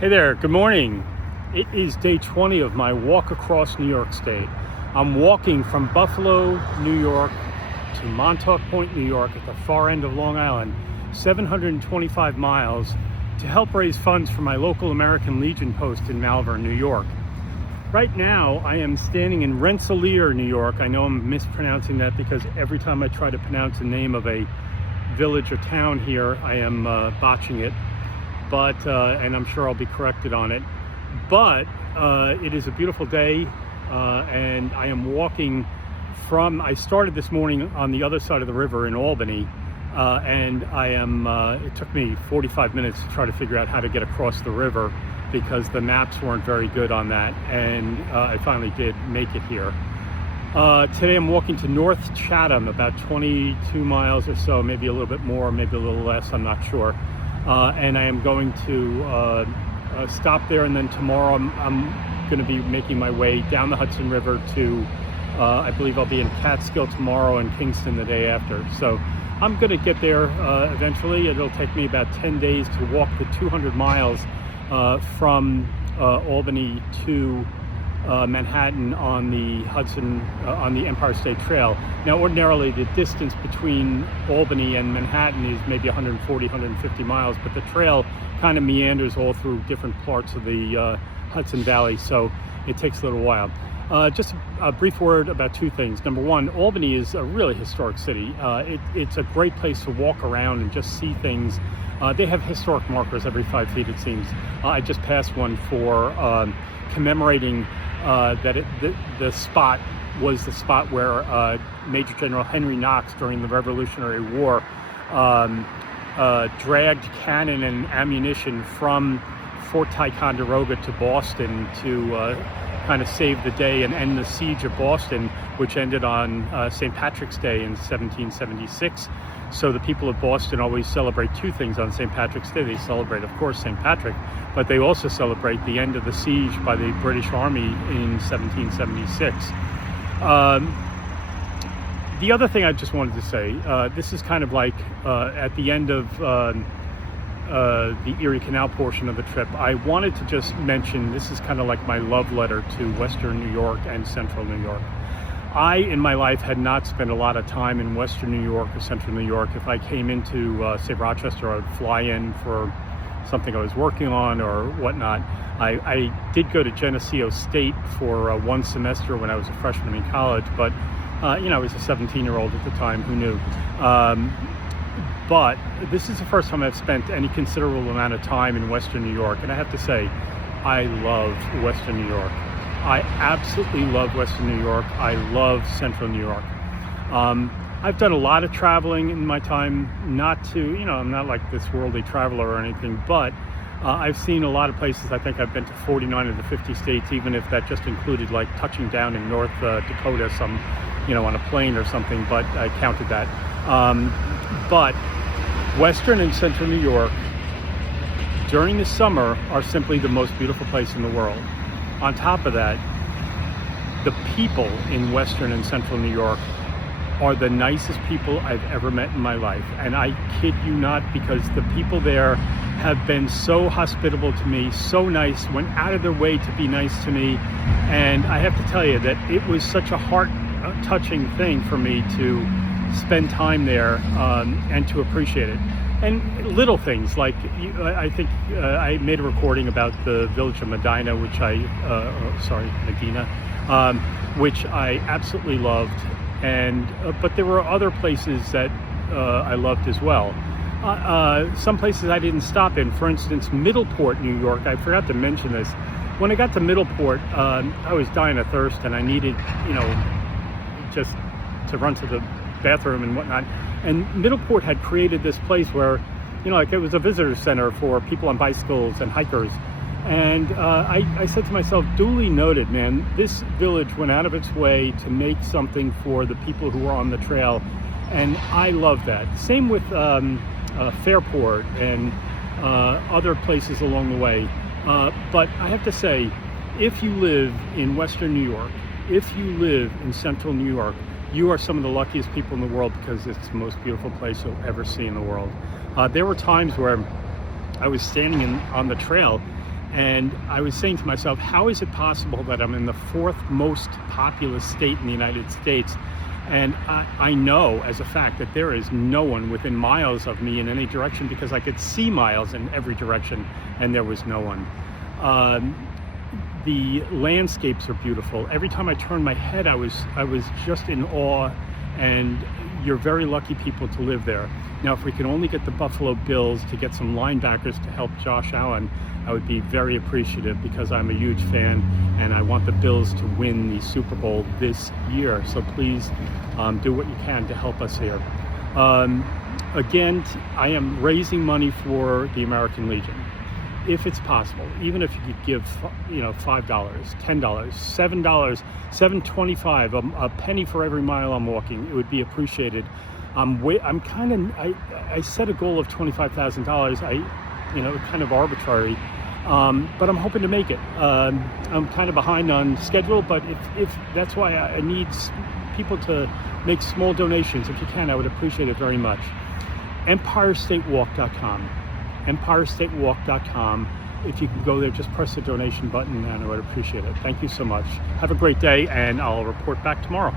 Hey there, good morning. It is day 20 of my walk across New York State. I'm walking from Buffalo, New York to Montauk Point, New York at the far end of Long Island, 725 miles to help raise funds for my local American Legion post in Malverne, New York. Right now, I am standing in Rensselaer, New York. I know I'm mispronouncing that because every time I try to pronounce the name of a village or town here, I am botching it. But and I'm sure I'll be corrected on it. But it is a beautiful day, and I am walking from. I started this morning on the other side of the river in Albany, and I am. It took me 45 minutes to try to figure out how to get across the river because the maps weren't very good on that, and I finally did make it here. Today I'm walking to North Chatham, about 22 miles or so, maybe a little bit more, maybe a little less. I'm not sure. And I am going to stop there, and then tomorrow I'm going to be making my way down the Hudson River to, I believe I'll be in Catskill tomorrow and Kingston the day after. So I'm going to get there eventually. It'll take me about 10 days to walk the 200 miles from Albany to Manhattan on the Hudson, on the Empire State Trail. Now, ordinarily, the distance between Albany and Manhattan is maybe 140, 150 miles, but the trail kind of meanders all through different parts of the Hudson Valley, so it takes a little while. Just a brief word about two things. Number one, Albany is a really historic city. It's a great place to walk around and just see things. They have historic markers every 5 feet, it seems. I just passed one for commemorating that the spot was the spot where Major General Henry Knox during the Revolutionary War dragged cannon and ammunition from Fort Ticonderoga to Boston to kind of save the day and end the siege of Boston, which ended on St. Patrick's Day in 1776. So the people of Boston always celebrate two things on St. Patrick's Day. They celebrate, of course, St. Patrick, but they also celebrate the end of the siege by the British Army in 1776. The other thing I just wanted to say, this is kind of like at the end of the Erie Canal portion of the trip, I wanted to just mention this is kind of like my love letter to Western New York and Central New York. I, in my life, had not spent a lot of time in Western New York or Central New York. If I came into, say, Rochester, I would fly in for something I was working on or whatnot. I did go to Geneseo State for one semester when I was a freshman in college, but, I was a 17-year-old at the time, who knew? But this is the first time I've spent any considerable amount of time in Western New York, and I have to say, I love Western New York. I absolutely love Western New York. I love Central New York. I've done a lot of traveling in my time, not to, I'm not like this worldly traveler or anything, but I've seen a lot of places. I think I've been to 49 of the 50 states, even if that just included like touching down in North Dakota, on a plane or something, but I counted that. But Western and Central New York during the summer are simply the most beautiful place in the world. On top of that, the people in Western and Central New York are the nicest people I've ever met in my life. And I kid you not, because the people there have been so hospitable to me, so nice, went out of their way to be nice to me. And I have to tell you that it was such a heart-touching thing for me to spend time there and to appreciate it. And little things like, I think I made a recording about the village of Medina, which Medina, which I absolutely loved. And but there were other places that I loved as well. Some places I didn't stop in. For instance, Middleport, New York. I forgot to mention this. When I got to Middleport, I was dying of thirst, and I needed, just to run to the bathroom and whatnot. And Middleport had created this place where, like it was a visitor center for people on bicycles and hikers. And I said to myself, duly noted, man, this village went out of its way to make something for the people who were on the trail. And I love that. Same with Fairport and other places along the way. But I have to say, if you live in Western New York, if you live in Central New York, you are some of the luckiest people in the world, because it's the most beautiful place you'll ever see in the world. There were times where I was standing on the trail, And I was saying to myself, how is it possible that I'm in the fourth most populous state in the United States? And I know as a fact that there is no one within miles of me in any direction, because I could see miles in every direction and there was no one. The landscapes are beautiful. Every time I turned my head, I was just in awe, and you're very lucky people to live there. Now, if we can only get the Buffalo Bills to get some linebackers to help Josh Allen, I would be very appreciative, because I'm a huge fan and I want the Bills to win the Super Bowl this year. So please do what you can to help us here. Again, I am raising money for the American Legion. If it's possible, even if you could give, $5, $10, $7, $7.25, a penny for every mile I'm walking, it would be appreciated. I set a goal of $25,000. Kind of arbitrary, but I'm hoping to make it. I'm kind of behind on schedule, but if that's why I need people to make small donations. If you can, I would appreciate it very much. EmpireStateWalk.com. EmpireStateWalk.com. If you can go there, just press the donation button and I would appreciate it. Thank you so much. Have a great day, and I'll report back tomorrow.